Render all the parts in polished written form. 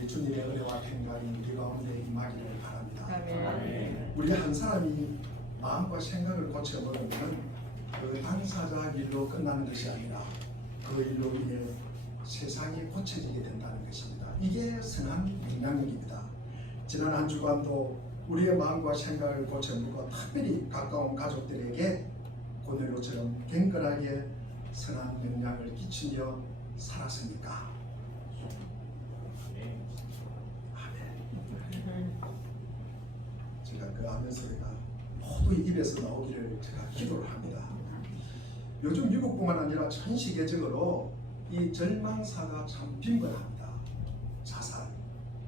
우리 주님의 은혜와 평강이 우리 가운데 임하기를 바랍니다. 아멘. 우리 한 사람이 마음과 생각을 고쳐버리면 그 당사자 일로 끝나는 것이 아니라 그 일로 인해 세상이 고쳐지게 된다는 것입니다. 이게 선한 영향력입니다. 지난 한 주간도 우리의 마음과 생각을 고쳐버리고 특별히 가까운 가족들에게 고넬료처럼 갱건하게 선한 영향을 끼치며 살았습니까? 아멘. 제가 그 아멘 소리가 모두 입에서 나오기를 제가 기도를 합니다. 요즘 미국뿐만 아니라 전 세계적으로 이 절망사가 참 빈번합니다. 자살,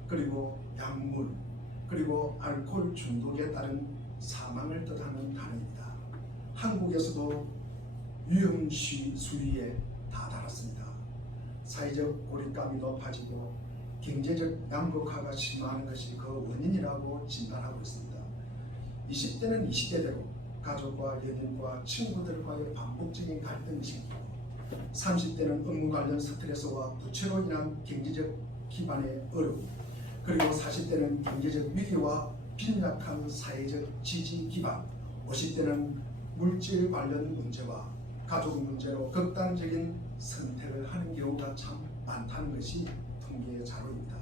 그리고 약물, 그리고 알코올 중독에 따른 사망을 뜻하는 단어입니다. 한국에서도 위험 수위에 다다랐습니다. 사회적 고립감이 높아지고 경제적 양극화가 심화하는 것이 그 원인이라고 진단하고 있습니다. 20대는 20대대로 가족과 연인과 친구들과의 반복적인 갈등이 생기고 30대는 업무 관련 스트레스와 부채로 인한 경제적 기반의 어려움, 그리고 40대는 경제적 위기와 빈약한 사회적 지지 기반, 50대는 물질 관련 문제와 가족 문제로 극단적인 선택을 하는 경우가 참 많다는 것이 통계의 자료입니다.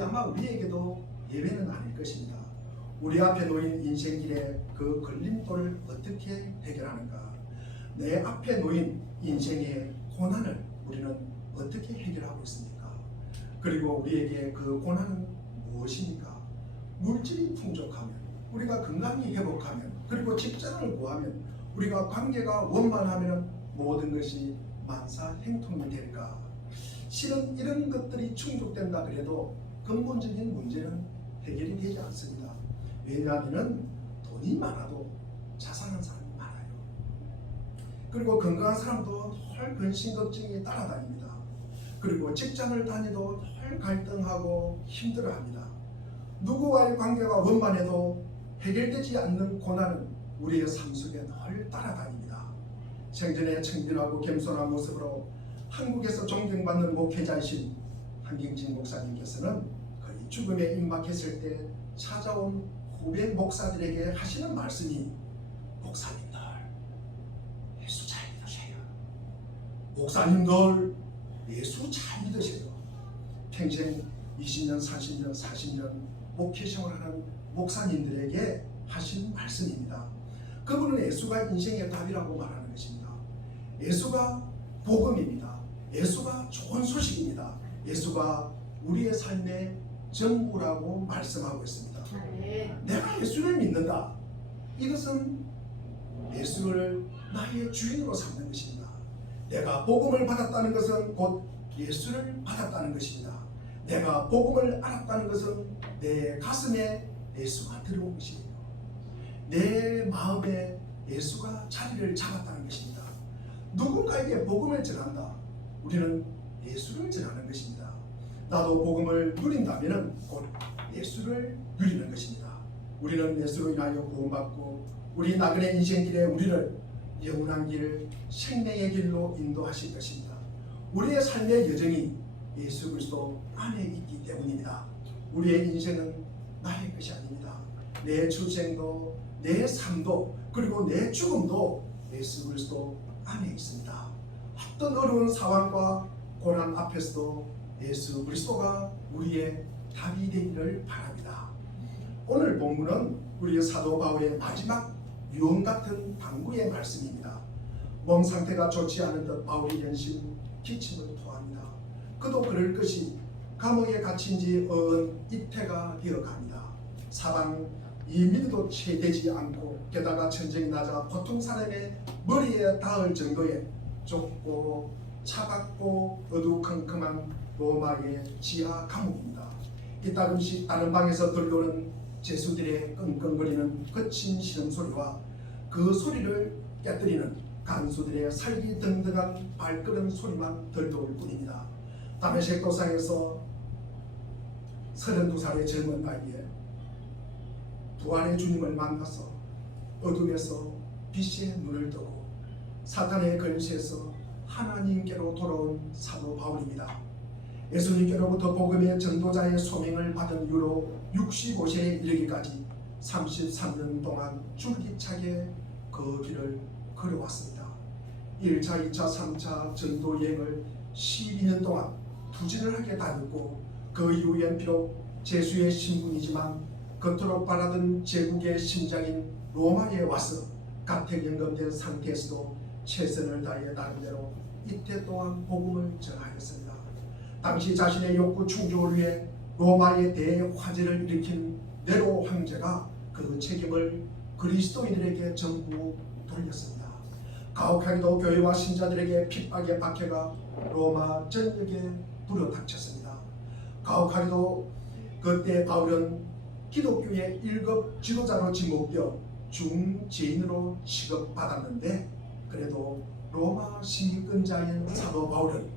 아마 우리에게도 예외는 아닐 것입니다. 우리 앞에 놓인 인생길의 그 걸림돌을 어떻게 해결하는가? 내 앞에 놓인 인생의 고난을 우리는 어떻게 해결하고 있습니까? 그리고 우리에게 그 고난은 무엇입니까? 물질이 풍족하면, 우리가 건강이 회복하면, 그리고 직장을 구하면, 우리가 관계가 원만하면 모든 것이 만사행통이 될까? 실은 이런 것들이 충족된다 그래도 근본적인 문제는 해결이 되지 않습니다. 왜냐하면 돈이 많아도 자살하는 사람이 많아요. 그리고 건강한 사람도 늘 근심 걱정이 따라다닙니다. 그리고 직장을 다니도 늘 갈등하고 힘들어합니다. 누구와의 관계가 원만해도 해결되지 않는 고난은 우리의 삶 속에 늘 따라다닙니다. 생전에 청빈하고 겸손한 모습으로 한국에서 존경받는 목회자이신 한경진 목사님께서는 거의 죽음에 임박했을 때 찾아온 후배 목사들에게 하시는 말씀이, 목사님들 예수 잘 믿으세요. 목사님들 예수 잘 믿으세요. 평생 20년, 30년, 40년 목회 생활하는 목사님들에게 하신 말씀입니다. 그분은 예수가 인생의 답이라고 말하는 것입니다. 예수가 복음입니다. 예수가 좋은 소식입니다. 예수가 우리의 삶의 전부라고 말씀하고 있습니다. 내가 예수를 믿는다. 이것은 예수를 나의 주인으로 삼는 것입니다. 내가 복음을 받았다는 것은 곧 예수를 받았다는 것입니다. 내가 복음을 알았다는 것은 내 가슴에 예수가 들어온 것이에요. 내 마음에 예수가 자리를 잡았다는 것입니다. 누군가에게 복음을 전한다. 우리는 예수를 전하는 것입니다. 나도 복음을 누린다면 곧 예수를 누리는 것입니다. 우리는 예수로 인하여 구원받고 우리 나그네 인생길에 우리를 영원한 길, 생명의 길로 인도하실 것입니다. 우리의 삶의 여정이 예수 그리스도 안에 있기 때문입니다. 우리의 인생은 나의 것이 아닙니다. 내 출생도, 내 삶도, 그리고 내 죽음도 예수 그리스도 안에 있습니다. 어떤 어려운 상황과 고난 앞에서도 예수 그리스도가 우리의 답이 되기를 바랍니다. 오늘 본문은 우리의 사도 바울의 마지막 유언 같은 당부의 말씀입니다. 몸 상태가 좋지 않은 듯 바울이 연신 기침을 토합니다. 그도 그럴 것이 감옥에 갇힌 지 이태가 되어갑니다. 사방 이 미드도 채 되지 않고 게다가 천정이 낮아 보통 사람의 머리에 닿을 정도의 좁고 차갑고 어두컴컴한 로마의 지하 감옥입니다. 이따금씩 다른 방에서 들려오는 죄수들의 끙끙거리는 거친 신음소리와 그 소리를 깨뜨리는 간수들의 살기등등한 발걸음 소리만 들려올 뿐입니다. 다메섹 도상에서 32살의 젊은 나이에 부활의 주님을 만나서 어둠에서 빛의 눈을 뜨고 사탄의 근시에서 하나님께로 돌아온 사도 바울입니다. 예수님께로부터 복음의 전도자의 소명을 받은 이후로 65세에 이르기까지 33년 동안 줄기차게 그 길을 걸어왔습니다. 1차, 2차, 3차 전도 여행을 12년 동안 투진을 하게 다녔고 그 이후엔 비록 제수의 신분이지만 겉으로 바라던 제국의 심장인 로마에 와서 가택연금된 상태에서도 최선을 다해 나름대로 이태 동안 복음을 전하였습니다. 당시 자신의 욕구 충족을 위해 로마의 대화재를 일으킨 네로 황제가 그 책임을 그리스도인들에게 전부 돌렸습니다. 가혹하게도 교회와 신자들에게 핍박의 박해가 로마 전역에 불어닥쳤습니다. 가혹하게도 그때 바울은 기독교의 1급 지도자로 지목되어 중죄인으로 취급받았는데 그래도 로마 시민권자인 사도 바울은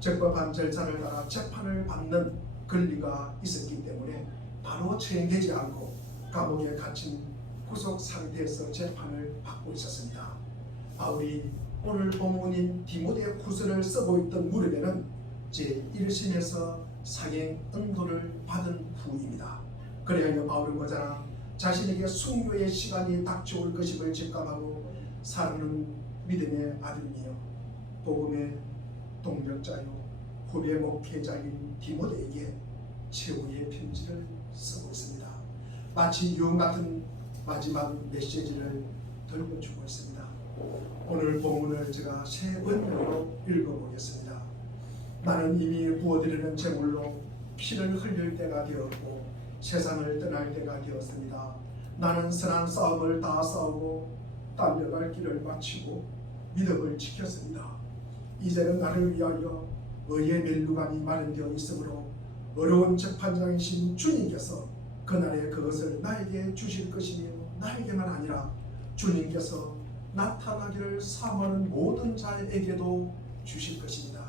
적법한 절차를 따라 재판을 받는 권리가 있었기 때문에 바로 처형되지 않고 감옥에 갇힌 구속 상태에서 재판을 받고 있었습니다. 바울이 오늘 본문인 디모데 후서를 쓰고 있던 무렵에는 제1심에서 사형 응도를 받은 후입니다. 그래야 바울은 거잖아 자신에게 순교의 시간이 닥쳐올 것임을 직감하고 사랑하는 믿음의 아들이며 복음의 동력자요 후배 목회자인 디모데에게 최후의 편지를 쓰고 있습니다. 마치 유언 같은 마지막 메시지를 들고 주고 있습니다. 오늘 본문을 제가 세 번역으로 읽어보겠습니다. 나는 이미 부어드리는 제물로 피를 흘릴 때가 되었고 세상을 떠날 때가 되었습니다. 나는 선한 싸움을 다 싸우고 달려갈 길을 마치고 믿음을 지켰습니다. 이제는 나를 위하여 의의 멸류관이 마련되어 있으므로 어려운 재판장이신 주님께서 그날에 그것을 나에게 주실 것이며 나에게만 아니라 주님께서 나타나기를 사모하는 모든 자에게도 주실 것입니다.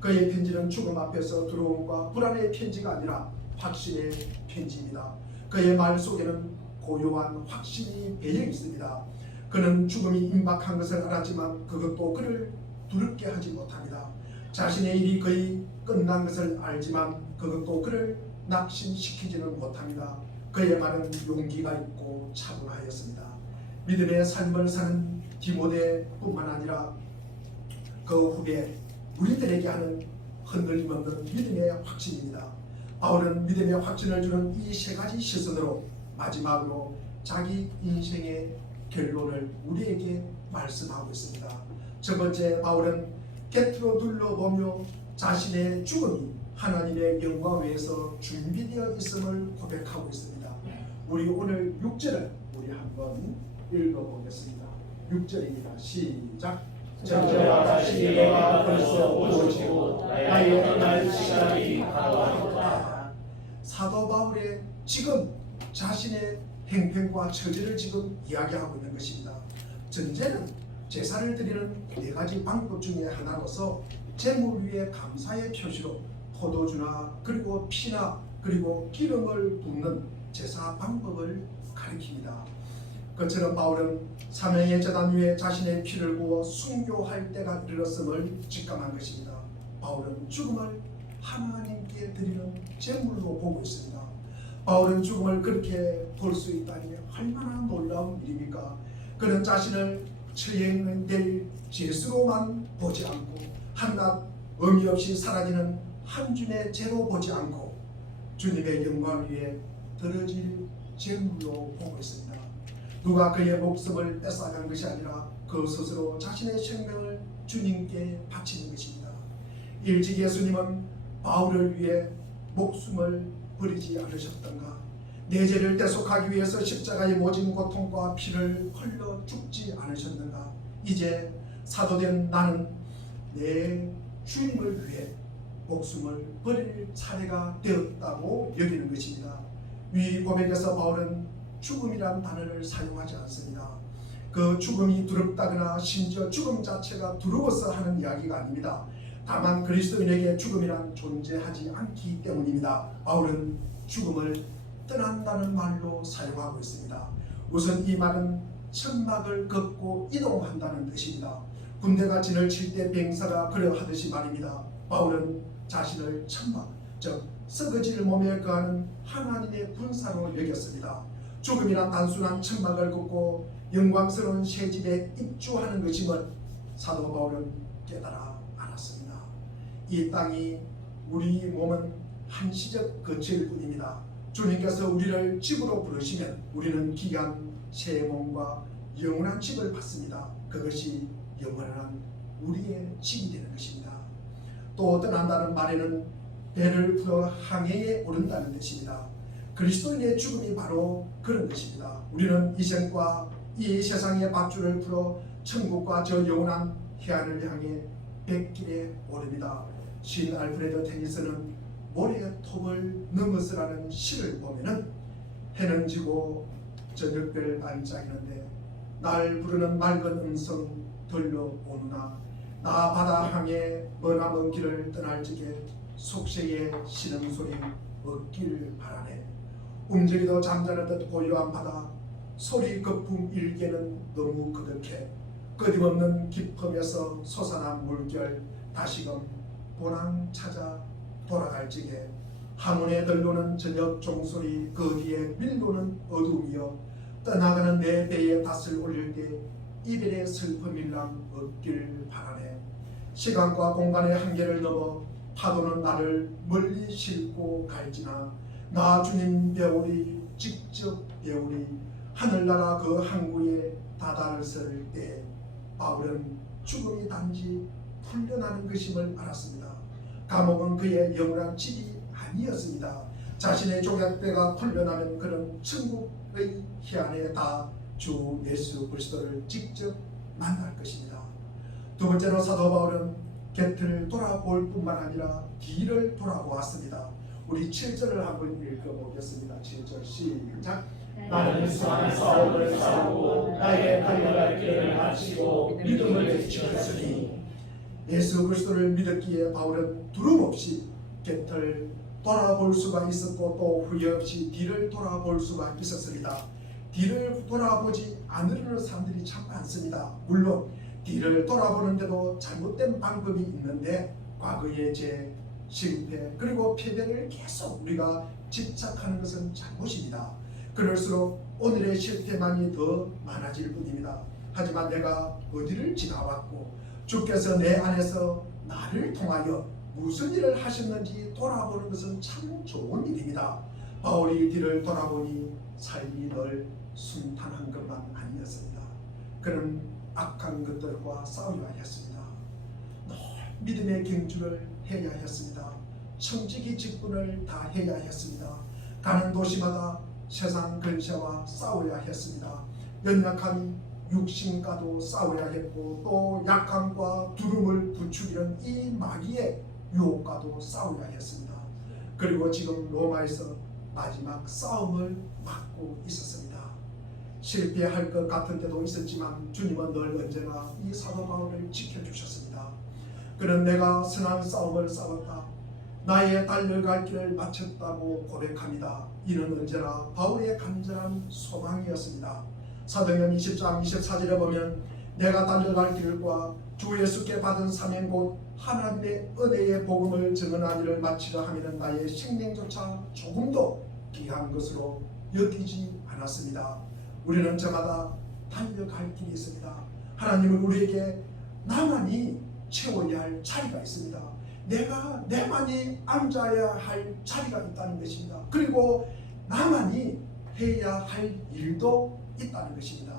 그의 편지는 죽음 앞에서 두려움과 불안의 편지가 아니라 확신의 편지입니다. 그의 말 속에는 고요한 확신이 배어 있습니다. 그는 죽음이 임박한 것을 알았지만 그것도 그를 두렵게 하지 못합니다. 자신의 일이 거의 끝난 것을 알지만 그것도 그를 낙심시키지는 못합니다. 그의 말은 용기가 있고 차분하였습니다. 믿음의 삶을 사는 디모데뿐만 아니라 그 후배 우리들에게 하는 흔들림 없는 믿음의 확신입니다. 바울은 믿음의 확신을 주는 이 세 가지 시선으로 마지막으로 자기 인생의 결론을 우리에게 말씀하고 있습니다. 첫 번째, 바울은 곁으로 둘러보며 자신의 죽음이 하나님의 영광을 위해서 준비되어 있음을 고백하고 있습니다. 우리 오늘 6절을 우리 한번 읽어보겠습니다. 6절입니다. 시작. 저와 다시 내가 벌써 오시고 나의 떠날 시간이 다가왔다. 사도 바울의 지금 자신의 행편과 처지를 지금 이야기하고 있는 것입니다. 전제는 제사를 드리는 네 가지 방법 중에 하나로서 제물 위에 감사의 표시로 포도주나 그리고 피나 그리고 기름을 붓는 제사 방법을 가리킵니다. 그처럼 바울은 사명의 제단 위에 자신의 피를 부어 순교할 때가 이르렀음을 직감한 것입니다. 바울은 죽음을 하나님께 드리는 제물로 보고 있습니다. 바울은 죽음을 그렇게 볼 수 있다니 얼마나 놀라운 일입니까? 그는 자신을 처형될 죄수로만 보지 않고 한낱 의미 없이 사라지는 한 줌의 죄로 보지 않고 주님의 영광을 위해 드려질 제물로 보고 있습니다. 누가 그의 목숨을 뺏어간 것이 아니라 그 스스로 자신의 생명을 주님께 바치는 것입니다. 일찍 예수님은 바울을 위해 목숨을 버리지 않으셨던가? 내 죄를 대속하기 위해서 십자가의 모진 고통과 피를 흘려 죽지 않으셨는가? 이제 사도된 나는 내 주님을 위해 목숨을 버릴 차례가 되었다고 여기는 것입니다. 위 고백에서 바울은 죽음이란 단어를 사용하지 않습니다. 그 죽음이 두렵다거나 심지어 죽음 자체가 두려워서 하는 이야기가 아닙니다. 다만 그리스도인에게 죽음이란 존재하지 않기 때문입니다. 바울은 죽음을 떠난다는 말로 사용하고 있습니다. 우선 이 말은 천막을 걷고 이동한다는 뜻입니다. 군대가 진을 칠 때 병사가 그러하듯이 말입니다. 바울은 자신을 천막, 즉 썩어질 몸에 거하는 하나님의 군사로 여겼습니다. 죽음이란 단순한 천막을 긋고 영광스러운 새 집에 입주하는 것임을 사도 바울은 깨달아 알았습니다. 이 땅이 우리 몸은 한시적 거처일 뿐입니다. 주님께서 우리를 집으로 부르시면 우리는 귀한 새 몸과 영원한 집을 받습니다. 그것이 영원한 우리의 집이 되는 것입니다. 또 떠난다는 말에는 배를 풀어 항해에 오른다는 뜻입니다. 그리스도인의 죽음이 바로 그런 것입니다. 우리는 이 생과 이 세상의 밧줄을 풀어 천국과 저 영원한 해안을 향해 백길에 오릅니다. 신 알프레드 테니스는 모래의 톱을 넘어서라는 시를 보면은 해는 지고 저녁별 반짝이는데 날 부르는 맑은 음성 들려오누나 나 바다 항해 머나먼 길을 떠날 적에 속세의 신음소리 얻길 바라네. 움직이도 잠자는듯 고요한 바다 소리 거품 일개는 너무 그득해 끊임없는 깊음에서 솟아난 물결 다시금 본황 찾아 돌아갈 적에 항문에 들려오는 저녁 종소리 그 뒤에 밀려오는 어둠이여 떠나가는 내 배에 닷을 올릴 때 이별의 슬픔일랑 없길 바라네. 시간과 공간의 한계를 넘어 파도는 나를 멀리 싣고 갈지나 나 주님 배우리 직접 배우리 하늘나라 그 항구에 다다를 때 바울은 죽음이 단지 풀려나는 것임을 알았습니다. 감옥은 그의 영원한 집이 아니었습니다. 자신의 조각배가 풀려나면 그는 천국의 해안에 다 주 예수 그리스도를 직접 만날 것입니다. 두 번째로 사도 바울은 곁을 돌아볼 뿐만 아니라 뒤를 돌아보았습니다. 우리 7절을 한번 읽어보겠습니다. 7절 시작. 나는 수많은 싸움을 싸우고 나의 달려갈 길을 마치고 믿음을 지켰으니. 예수 그리스도를 믿었기에 바울은 두려움없이 곁을 돌아볼 수가 있었고 또 후회 없이 뒤를 돌아볼 수가 있었습니다. 뒤를 돌아보지 않으려는 사람들이 참 많습니다. 물론 뒤를 돌아보는데도 잘못된 방법이 있는데 과거의 죄, 실패 그리고 패배를 계속 우리가 집착하는 것은 잘못입니다. 그럴수록 오늘의 실패만이 더 많아질 뿐입니다. 하지만 내가 어디를 지나왔고 주께서 내 안에서 나를 통하여 무슨 일을 하셨는지 돌아보는 것은 참 좋은 일입니다. 바울이 뒤를 돌아보니 삶이 늘 순탄한 것만 아니었습니다. 그는 악한 것들과 싸우려 하였습니다. 늘 믿음의 경주를 해야 했습니다. 청지기 직분을 다 해야 했습니다. 가는 도시마다 세상 근세와 싸워야 했습니다. 연약함이 육신과도 싸워야 했고 또 약함과 두려움을 부추기는 이 마귀의 유혹과도 싸워야 했습니다. 그리고 지금 로마에서 마지막 싸움을 맡고 있었습니다. 실패할 것 같은 때도 있었지만 주님은 늘 언제나 이 사도 바울을 지켜주셨습니다. 그는 내가 선한 싸움을 싸웠다. 나의 달려갈 길을 마쳤다고 고백합니다. 이는 언제나 바울의 간절한 소망이었습니다. 사도행전 20장 24절에 보면 내가 달려갈 길과 주 예수께 받은 사명 곧 하나님의 은혜의 복음을 전하는 일을 마치려 하면 나의 생명조차 조금도 귀한 것으로 여기지 않았습니다. 우리는 저마다 달려갈 길이 있습니다. 하나님은 우리에게 나만이 채워야 할 자리가 있습니다. 내만이 앉아야 할 자리가 있다는 것입니다. 그리고 나만이 해야 할 일도 있다는 것입니다.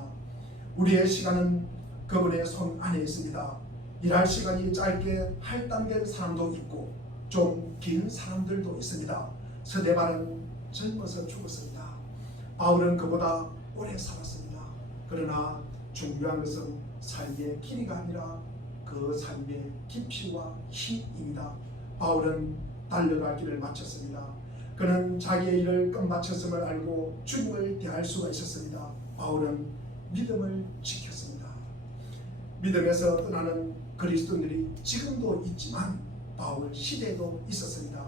우리의 시간은 그분의 손 안에 있습니다. 일할 시간이 짧게 할당된 사람도 있고 좀 긴 사람들도 있습니다. 스데반은 젊어서 죽었습니다. 바울은 그보다 오래 살았습니다. 그러나 중요한 것은 삶의 길이가 아니라 그 삶의 깊이와 힘입니다. 바울은 달려갈 길을 마쳤습니다. 그는 자기의 일을 끝마쳤음을 알고 주님을 대할 수가 있었습니다. 바울은 믿음을 지켰습니다. 믿음에서 떠나는 그리스도인들이 지금도 있지만 바울 시대에도 있었습니다.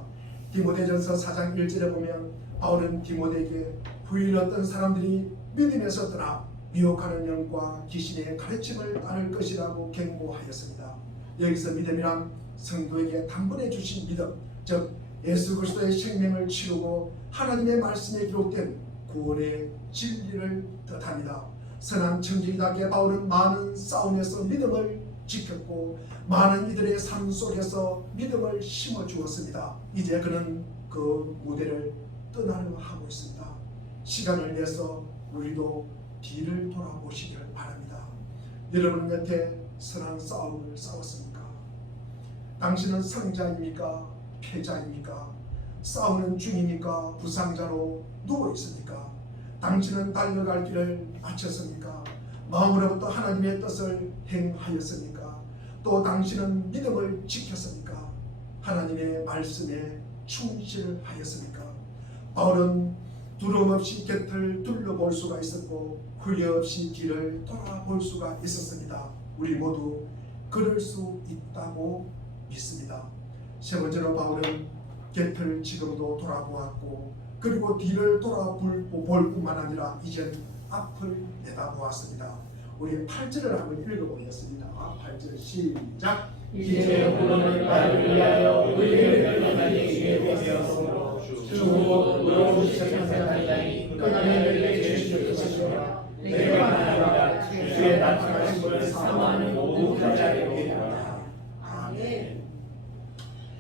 디모데전서 4장 1절에 보면 바울은 디모데에게 후일 어떤 사람들이 믿음에서 떠나 미혹하는 영과 귀신의 가르침을 따를 것이라고 경고하였습니다. 여기서 믿음이란 성도에게 단번에 주신 믿음, 즉 예수 그리스도의 생명을 치르고 하나님의 말씀에 기록된 구원의 진리를 뜻합니다. 선한 청지기답게 바울은 많은 싸움에서 믿음을 지켰고 많은 이들의 삶 속에서 믿음을 심어 주었습니다. 이제 그는 그 무대를 떠나려 하고 있습니다. 시간을 내서 우리도 뒤를 돌아보시길 바랍니다. 여러분 곁에 선한 싸움을 싸웠습니까? 당신은 승자입니까? 패자입니까? 싸우는 중입니까? 부상자로 누워 있습니까? 당신은 달려갈 길을 마쳤습니까? 마음으로부터 하나님의 뜻을 행하였습니까? 또 당신은 믿음을 지켰습니까? 하나님의 말씀에 충실하였습니까? 바울은 두려움 없이 곁을 둘러볼 수가 있었고 후회 없이 뒤를 돌아볼 수가 있었습니다. 우리 모두 그럴 수 있다고 믿습니다. 세 번째로 바울은 곁을 지금도 돌아보았고 그리고 뒤를 돌아볼 뿐만 아니라 이젠 앞을 내다보았습니다. 우리 8절을 한번 읽어보겠습니다. 8절 시작. 이제 우리는 나를 위하여 의를 하나님께 되었으므로 주고 너로 시작하나니 그날을 내게 주실 것이라. 내가 아니라 주의 나타나신 것을 사모하는 모든 자에게 되리라. 아멘.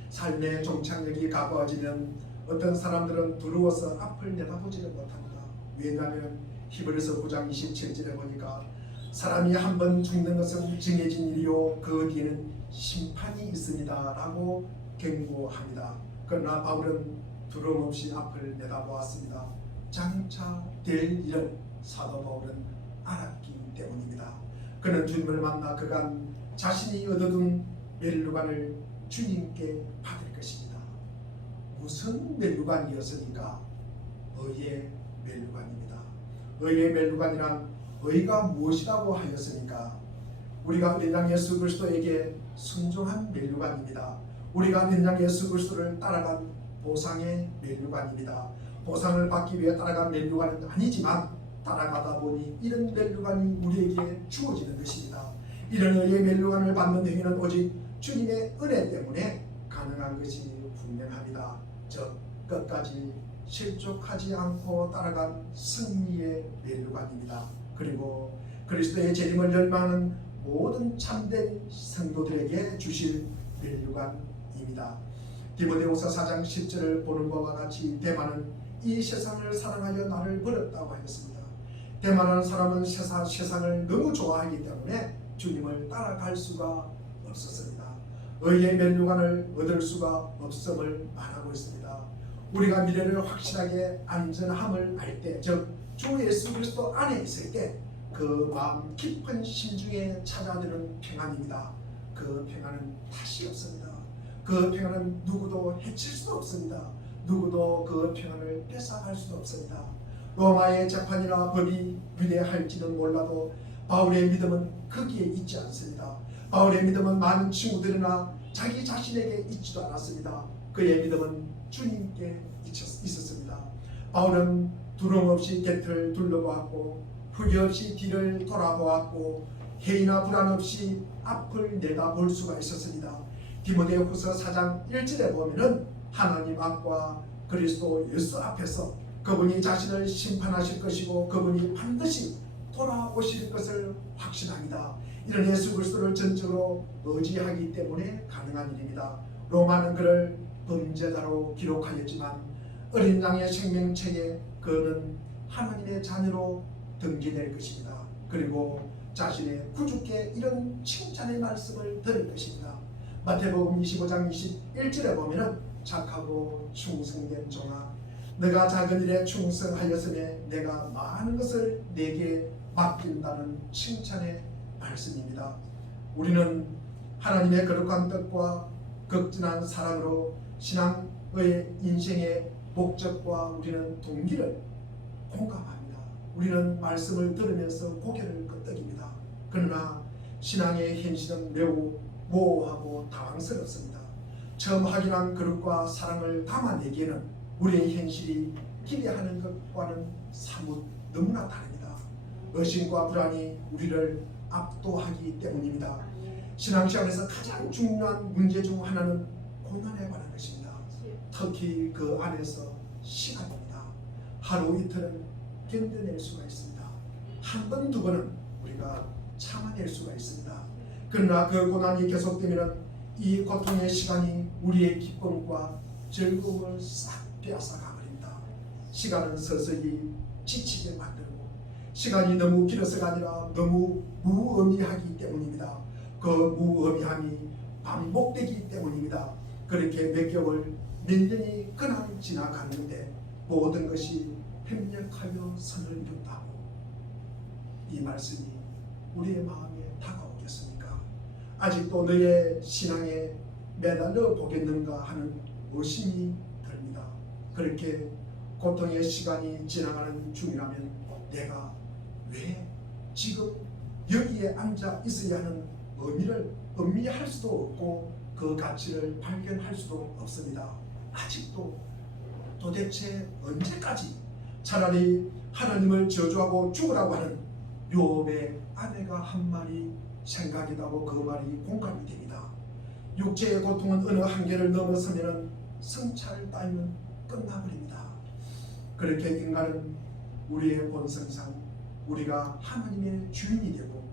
삶의 종착역이 가까워지면 어떤 사람들은 두려워서 앞을 내다보지를 못합니다. 왜냐하면 히브리서 9장 27절에 보니까 사람이 한 번 죽는 것은 정해진 일이요 그 뒤에는 심판이 있습니다 라고 경고합니다. 그러나 바울은 두려움 없이 앞을 내다보았습니다. 장차 될 일을 사도 바울은 알았기 때문입니다. 그는 주님을 만나 그간 자신이 얻어둔 멸류관을 주님께 받을 것입니다. 무슨 멸류관이었으니까? 의의 멸류관입니다. 의의 멸류관이란 의가 무엇이라고 하였으니까? 우리가 어린양 예수 그리스도에게 순종한 멸류관입니다. 우리가 어린양 예수 그리스도를 따라간 보상의 멸류관입니다. 보상을 받기 위해 따라간 멸류관은 아니지만 따라가다 보니 이런 멸류관이 우리에게 주어지는 것입니다. 이런 의의 멸류관을 받는 행위는 오직 주님의 은혜 때문에 가능한 것이 분명합니다. 즉 끝까지 실족하지 않고 따라간 승리의 멸류관입니다. 그리고 그리스도의 재림을 열망하는 모든 참된 성도들에게 주실 멸류관입니다. 디모데후서 4장 10절을 보는 바와 같이 데마는 이 세상을 사랑하여 나를 버렸다고 하였습니다. 데마라는 사람은 세상을 너무 좋아하기 때문에 주님을 따라갈 수가 없었습니다. 의의 멸류관을 얻을 수가 없음을 말하고 있습니다. 우리가 미래를 확실하게 안전함을 알 때, 즉 주 예수 그리스도 안에 있을 때 그 마음 깊은 심중에 찾아드는 평안입니다. 그 평안은 다시 없습니다. 그 평안은 누구도 해칠 수 없습니다. 누구도 그 평안을 뺏어갈 수 없습니다. 로마의 재판이나 법이 위대할지는 몰라도 바울의 믿음은 거기에 있지 않습니다. 바울의 믿음은 많은 친구들이나 자기 자신에게 있지도 않았습니다. 그의 믿음은 주님께 있었습니다. 바울은 두려움 없이 곁을 둘러보았고 후회 없이 뒤를 돌아보았고 해이나 불안 없이 앞을 내다볼 수가 있었습니다. 디모데후서 4장 1절에 보면은 하나님 앞과 그리스도 예수 앞에서 그분이 자신을 심판하실 것이고 그분이 반드시 돌아오실 것을 확신합니다. 이런 예수 그리스도를 전적으로 의지하기 때문에 가능한 일입니다. 로마는 그를 범죄자로 기록하였지만 어린 양의 생명책에 그는 하나님의 자녀로 등기될 것입니다. 그리고 자신의 구주께 이런 칭찬의 말씀을 드릴 것입니다. 마태복음 25장 21절에 보면은 착하고 충성된 종아 내가 작은 일에 충성하였으며 내가 많은 것을 내게 맡긴다는 칭찬의 말씀입니다. 우리는 하나님의 거룩한 뜻과 극진한 사랑으로 신앙의 인생의 목적과 우리는 동기를 공감합니다. 우리는 말씀을 들으면서 고개를 끄덕입니다. 그러나 신앙의 현실은 매우 모호하고 당황스럽습니다. 처음 확인한 거룩과 사랑을 담아내기에는 우리의 현실이 기대하는 것과는 사뭇 너무나 다릅니다. 의심과 불안이 우리를 압도하기 때문입니다. 신앙생활에서 가장 중요한 문제 중 하나는 고난에 관한 것입니다. 특히 그 안에서 시간입니다. 하루 이틀은 견뎌낼 수가 있습니다. 한 번, 두 번은 우리가 참아낼 수가 있습니다. 그러나 그 고난이 계속되면 이 고통의 시간이 우리의 기쁨과 즐거움을 싹 빼앗아가 버립니다. 시간은 서서히 지치게 만들고, 시간이 너무 길어서가 아니라 너무 무의미하기 때문입니다. 그 무의미함이 반복되기 때문입니다. 그렇게 몇 개월, 몇 년이 그냥 지나갔는데 모든 것이 협력하여 선을 이룬다고 이 말씀이 우리의 마음에 다가오겠습니까? 아직도 너의 신앙에 매달려 보겠는가 하는 의심이 듭니다. 그렇게 고통의 시간이 지나가는 중이라면 내가 왜 지금 여기에 앉아 있어야 하는 의미를 음미할 수도 없고 그 가치를 발견할 수도 없습니다. 아직도 도대체 언제까지 차라리 하나님을 저주하고 죽으라고 하는 욥의 아내가 한 말이 생각이 나고 그 말이 공감이 됩니다. 육체의 고통은 어느 한계를 넘어서면 성찰 따위는 끝나버립니다. 그렇게 인간은 우리의 본성상 우리가 하나님의 주인이 되고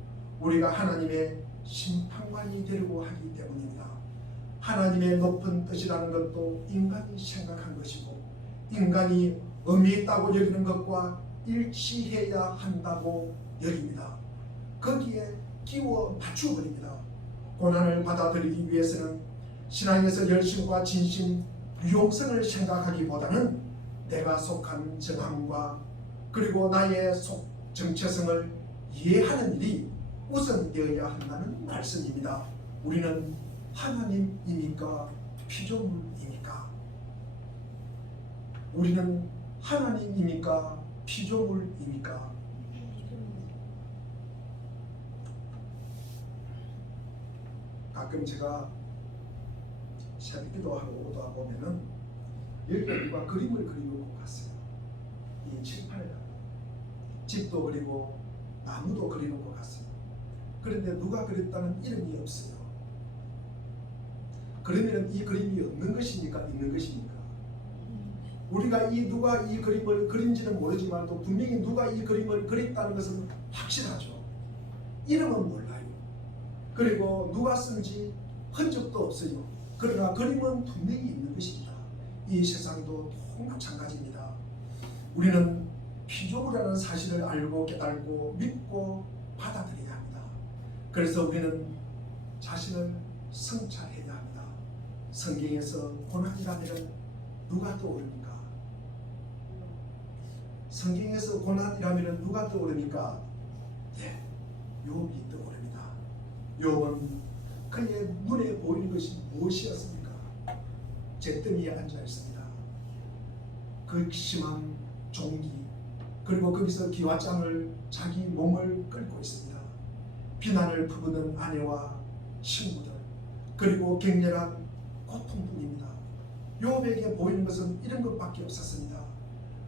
우리가 하나님의 심판관이 되려고 하기 때문입니다. 하나님의 높은 뜻이라는 것도 인간이 생각한 것이고 인간이 의미 있다고 여기는 것과 일치해야 한다고 여깁니다. 거기에 끼워 맞추어버립니다. 고난을 받아들이기 위해서는 신앙에서 열심과 진심, 유용성을 생각하기보다는 내가 속한 정함과 그리고 나의 속 정체성을 이해하는 일이 우선되어야 한다는 말씀입니다. 우리는 하나님입니까? 피조물입니까? 우리는 하나님입니까? 피조물입니까? 가끔 제가 새벽기도 하고 오다 보면은 여기 누가 그림을 그리고 갔어요. 이 칠판에다가 집도 그리고 나무도 그려놓고 갔어요. 그런데 누가 그렸다는 이름이 없어요. 그러면 이 그림이 없는 것입니까? 있는 것입니까? 우리가 누가 이 그림을 그린지는 모르지만 또 분명히 누가 이 그림을 그렸다는 것은 확실하죠. 이름은 몰라요. 그리고 누가 쓴지 흔적도 없어요. 그러나 그림은 분명히 있는 것입니다. 이 세상도 마찬가지입니다. 우리는 피조물이라는 사실을 알고 깨달고 믿고 받아들여야 합니다. 그래서 우리는 자신을 성찰해야 합니다. 성경에서 고난이라면 누가 떠오릅니까? 성경에서 고난이라면 누가 떠오릅니까? 네, 욥이 떠오릅니다. 욥은 그의 눈에 보이는 것이 무엇이었습니까? 잿더미에 앉아 있습니다. 극심한 종기, 그리고 거기서 기와장을 자기 몸을 끌고 있습니다. 비난을 품는 아내와 친구들, 그리고 격렬한 고통뿐입니다. 욥에게 보이는 것은 이런 것밖에 없었습니다.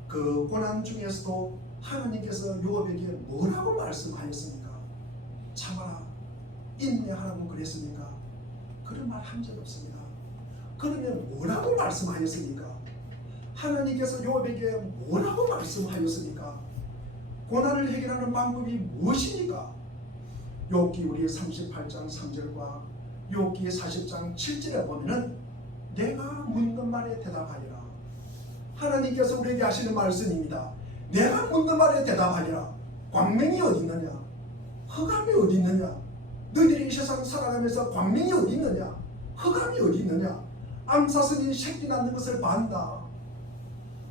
그 고난 중에서도 하나님께서 욥에게 뭐라고 말씀하였습니까? 참아라, 인내하라고 그랬습니까? 그런 말 한 적 없습니다. 그러면 뭐라고 말씀하였습니까? 하나님께서 욥에게 뭐라고 말씀하였습니까? 고난을 해결하는 방법이 무엇입니까? 욥기 우리 38장 3절과 욥기 40장 7절에 보면은 내가 묻는 말에 대답하리라. 하나님께서 우리에게 하시는 말씀입니다. 내가 묻는 말에 대답하리라. 광명이 어디 있느냐? 흑암이 어디 있느냐? 너희들이 이 세상 살아가면서 광명이 어디 있느냐? 흑암이 어디 있느냐? 암사슴이 새끼 낳는 것을 봤다.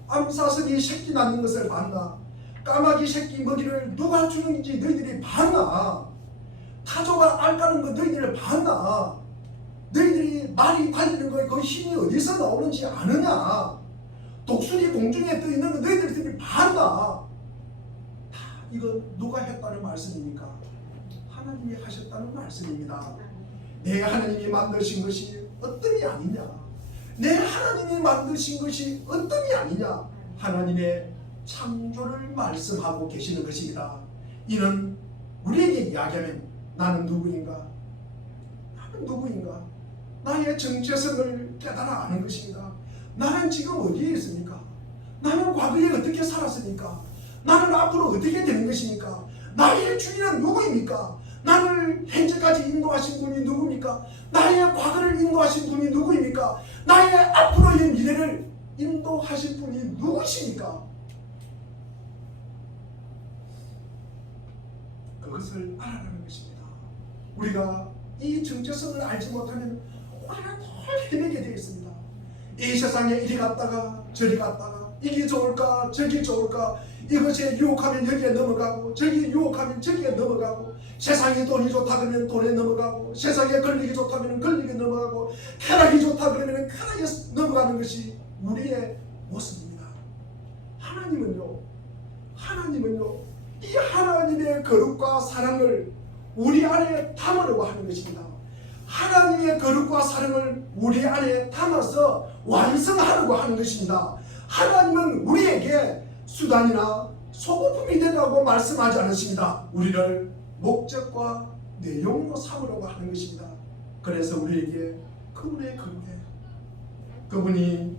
암사슴이 새끼 낳는 것을 봤다. 까마귀 새끼 먹이를 누가 주는지 너희들이 봤나? 타조가 알 까는 거 너희들이 봤나? 너희들이 말이 달리는 거에 그 힘이 어디서 나오는지 아느냐? 독수리 공중에 떠 있는 거 너희들이 봤나? 다 이거 누가 했다는 말씀입니까? 하나님이 하셨다는 말씀입니다. 내 하나님이 만드신 것이 어떤이 아니냐? 내 하나님이 만드신 것이 어떤이 아니냐? 하나님의 창조를 말씀하고 계시는 것입니다. 이는 우리에게 이야기하면 나는 누구인가? 나는 누구인가? 나의 정체성을 깨달아 아는 것입니다. 나는 지금 어디에 있습니까? 나는 과거에 어떻게 살았습니까? 나는 앞으로 어떻게 되는 것입니까? 나의 주인은 누구입니까? 나를 현재까지 인도하신 분이 누굽니까? 나의 과거를 인도하신 분이 누구입니까? 나의 앞으로의 미래를 인도하실 분이 누구십니까? 그것을 알아가는 것입니다. 우리가 이 정체성을 알지 못하면 우리가 늘 헤매게 되어 있습니다. 이 세상에 이리 갔다가 저리 갔다가 이게 좋을까 저기 좋을까, 이것에 유혹하면 여기에 넘어가고 저기에 유혹하면 저기에 넘어가고, 세상에 돈이 좋다 그러면 돈에 넘어가고, 세상에 권력이 좋다 그러면 권력에 넘어가고, 쾌락이 좋다 그러면 쾌락에 넘어가는 것이 우리의 모습입니다. 하나님은요 이 하나님의 거룩과 사랑을 우리 안에 담으려고 하는 것입니다. 하나님의 거룩과 사랑을 우리 안에 담아서 완성하려고 하는 것입니다. 하나님은 우리에게 수단이나 소모품이 되라고 말씀하지 않으십니다. 우리를 목적과 내용으로 삼으려고 하는 것입니다. 그래서 우리에게 그분의 긍휼, 그분이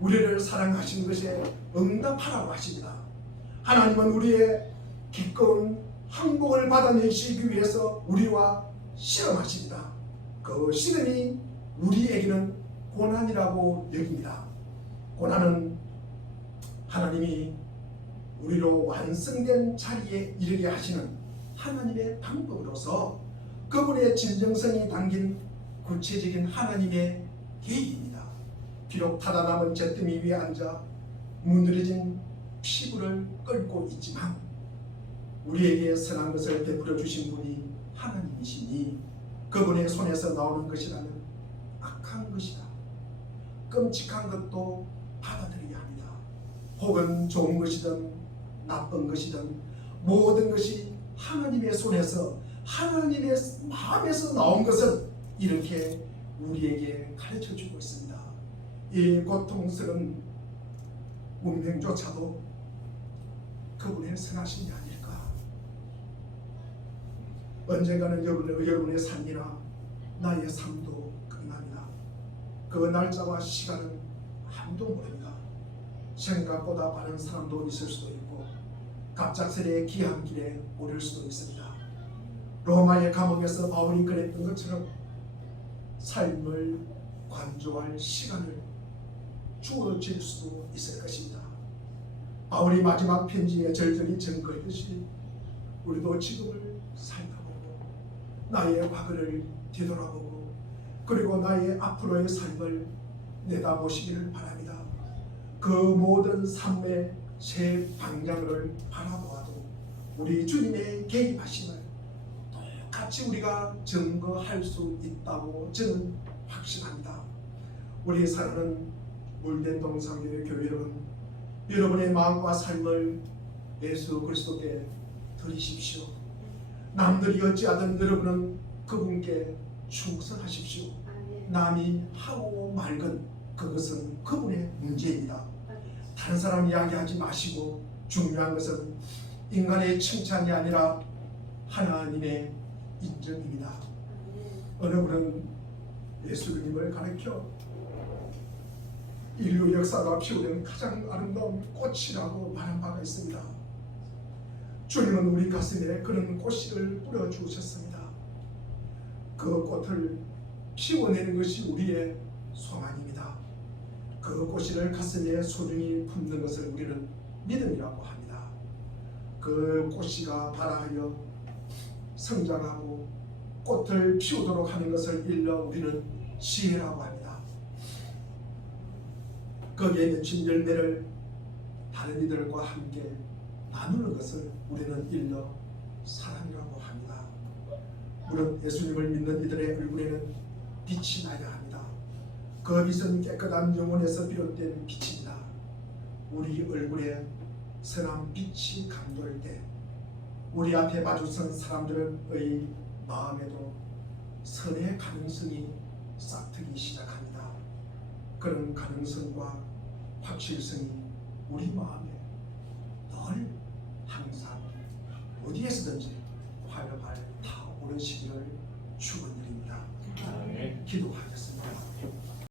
우리를 사랑하시는 것에 응답하라고 하십니다. 하나님은 우리의 기꺼운 항복을 받아내시기 위해서 우리와 실험하십니다. 그 실험이 우리에게는 고난이라고 여깁니다. 고난은 하나님이 우리로 완성된 자리에 이르게 하시는 하나님의 방법으로서 그분의 진정성이 담긴 구체적인 하나님의 계획입니다. 비록 타다남은 잿더미 위에 앉아 무너진 피부를 끓고 있지만 우리에게 선한 것을 베풀어 주신 분이 하나님이시니 그분의 손에서 나오는 것이라는 악한 것이다, 끔찍한 것도 받아들여야 합니다. 혹은 좋은 것이든 나쁜 것이든 모든 것이 하나님의 손에서 하나님의 마음에서 나온 것은 이렇게 우리에게 가르쳐 주고 있습니다. 이 고통스러운 운명조차도 그분의 선하심이 아닐까. 언젠가는 여러분의 삶이나 나의 삶도 끝납니다. 그 날짜와 시간은 아무도 모릅니다. 생각보다 빠른 사람도 있을 수도 있고 갑작스레 귀한 길에 오를 수도 있습니다. 로마의 감옥에서 바울이 그랬던 것처럼 삶을 관조할 시간을 주어질 수도 있을 것입니다. 바울이 마지막 편지에 절절히 증거했듯이 우리도 지금을 살펴보고 나의 과거를 뒤돌아보고 그리고 나의 앞으로의 삶을 내다보시기를 바랍니다. 그 모든 삶의 새 방향을 바라보아도 우리 주님의 개입하심을 똑같이 우리가 증거할 수 있다고 저는 확신합니다. 우리 사랑하는 물된 동상교회 교회 여러분, 여러분의 마음과 삶을 예수 그리스도께 드리십시오. 남들이 어찌하든 여러분은 그분께 충성하십시오. 남이 하고 말건 그것은 그분의 문제입니다. 다른 사람 이야기하지 마시고 중요한 것은 인간의 칭찬이 아니라 하나님의 인정입니다. 어느 분은 예수님을 가르쳐 인류 역사가 피우는 가장 아름다운 꽃이라고 말한 바가 있습니다. 주님은 우리 가슴에 그런 꽃씨를 뿌려주셨습니다. 그 꽃을 피워내는 것이 우리의 소망입니다. 그 꽃씨를 가슴에 소중히 품는 것을 우리는 믿음이라고 합니다. 그 꽃씨가 발아하여 성장하고 꽃을 피우도록 하는 것을 일러 우리는 지혜라고 합니다. 거기에 맺힌 열매를 다른 이들과 함께 나누는 것을 우리는 일러 사랑이라고 합니다. 무릇 예수님을 믿는 이들의 얼굴에는 빛이 나야 합니다. 그 빛은 깨끗한 영혼에서 비롯된 빛입니다. 우리 얼굴에 선한 빛이 감돌 때 우리 앞에 마주선 사람들의 마음에도 선의 가능성이 싹트기 시작합니다. 그런 가능성과 확실성이 우리 마음에 늘 항상 어디에서든지 활활 타오르시기를 축원드립니다. 기도하라.